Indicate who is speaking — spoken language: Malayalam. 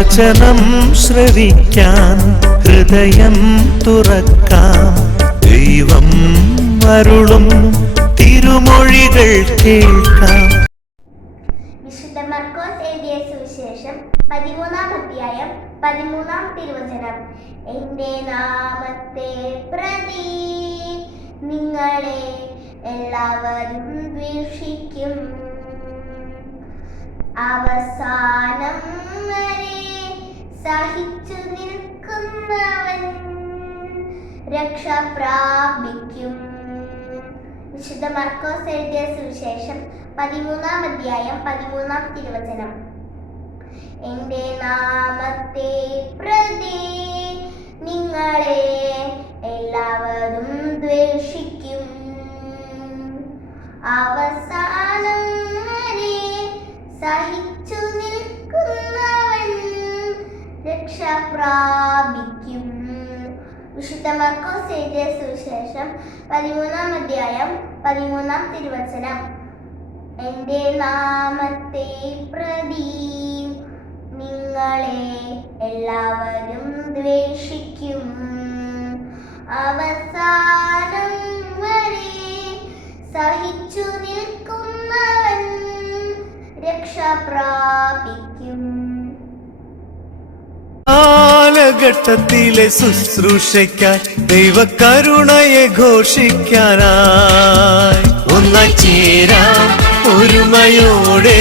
Speaker 1: വചനം ശ്രവിക്കാൻ ഹൃദയം തുറക്കാം. ദൈവം അരുളും തിരുമൊഴികൾ കേൾക്കാം.
Speaker 2: വിശുദ്ധ മർക്കോസ് എഴുതിയ സുവിശേഷം പതിമൂന്നാം അധ്യായം പതിമൂന്നാം തിരുവചനം. എന്റെ നാമത്തെ പ്രതി നിങ്ങളെ എല്ലാവരും വീക്ഷിക്കും. അവസാനം സഹിച്ചു നിൽക്കുന്നവൻ രക്ഷ പ്രാപിക്കും. വിശുദ്ധ മർക്കോസ് എഴുതിയ സുവിശേഷം പതിമൂന്നാം അധ്യായം പതിമൂന്നാം തിരുവചനം. എന്റെ നാമത്തെ പ്രതി നിങ്ങളെ എല്ലാവരും ദ്വേഷിക്കും. അവസാനം വരെ സഹിച്ചു രക്ഷ പ്രാപിക്കും വിശുദ്ധ മർക്കോസ് എഴുതിയ സുവിശേഷം പതിമൂന്നാം അധ്യായം പതിമൂന്നാം തിരുവചനം. എന്റെ നാമത്തെ പ്രതി നിങ്ങളെ എല്ലാവരും ദ്വേഷിക്കും. അവസാനം വരെ സഹിച്ചു നിൽക്കുന്നവൻ രക്ഷ പ്രാപിക്കും
Speaker 1: കാലഘട്ടത്തിലെ ശുശ്രൂഷയ്ക്കാൻ ദൈവകരുണയെ ഘോഷിക്കാനായി. ഒന്നായി ചേരാം ഒരുമയോടെ.